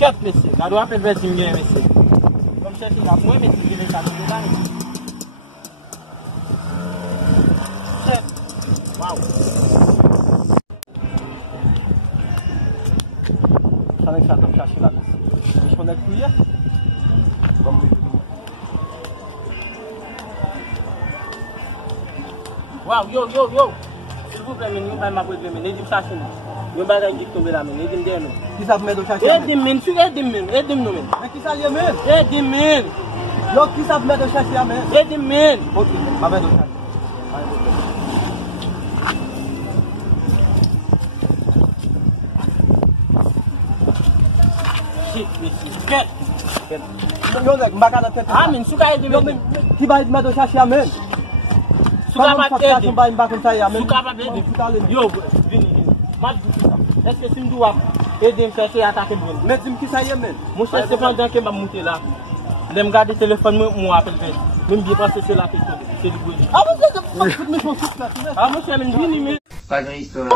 Ket mesi, nan do apel vè tim gen mesi. Kom chèsi la mwen mesi vile sa nou dan. Chef. Wow. Savek sa tam chache la mesi. Je konek kouye? Wow, yo. S'il vous plaît, men, yon bay ma boy men, edim chache nou. Yon bay ren dik tombe la men, edim den nou. Qui ça met de chaque Edim men, edim nou men. Mais qui ça y est men? Edim men. Yo qui ça met de chaque men? Edim men. OK, ma met de chaque. Shit, mesi. Ket. Yo nek mbaka la tête. Ah men, souka edim Yo men. men qui va mettre de chaque men? Souka pa edim. Souka pa comme ça ya men. Souka pa edim. Yo, vini. Mat est-ce que si m'dou edim chercher attaquer bon. Mais dis-moi qui ça y est men? Mon chef c'est pendant que m'a monter là. Dem garder téléphone moi appelle vite. Même bien penser c'est la question. C'est du bruit. Ah vous êtes tout mes choses là. Ah mon chef, vini mais Pas grand histoire.